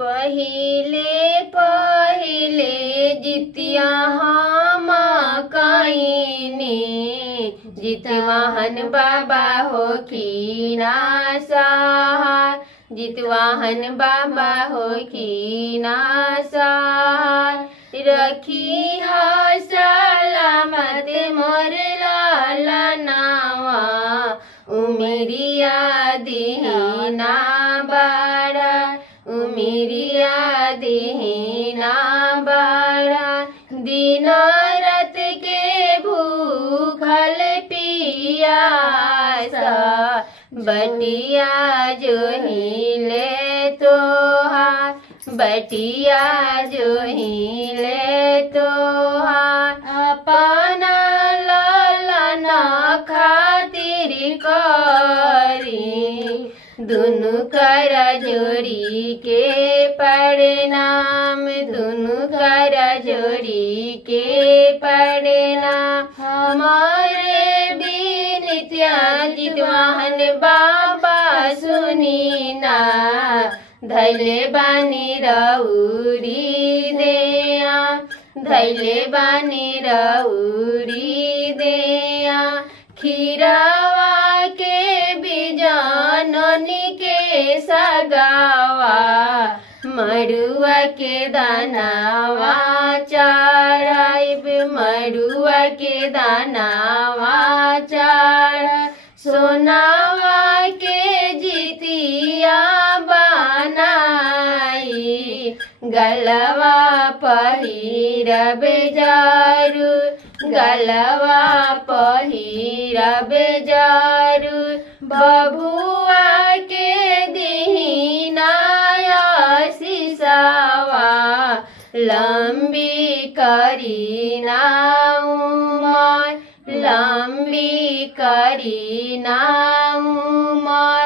पहिले पहिले जितिया हम कईनी, जितवाहन बाबा हो की ना सहाय, जितवाहन बाबा हो की ना सहाय। रखी हा सलामत मोर लाला नावा, उमेरिया दीना बाड़ा, उमेरिया दीना बाड़ा। दिन रात के भूखल पियासा, बटिया जो हिले तोहार, बटिया जो हिले तोहार। अपना ललना खातिर करी, दुनु कर जोड़ी के प्रणाम, दुनु कर जोड़ी के प्रणाम। हमारे बिनतिया जितवाहन बाबा सुनी ना, धैले बानी रउरी देया, धैले बानी रउरी देया। खीरावा के बीजाननी के सगावा, मड़ुआ के दानावा चढ़ाइब, मड़ुआ के दानावा चढ़। सोनावा के जितिया बनाई, गलवा पहिरब जारू, गलवा पहिरब जारू। बबुआ के दीना आशीषवा, लंबी करी ना उमर, लंबी करी ना उमर।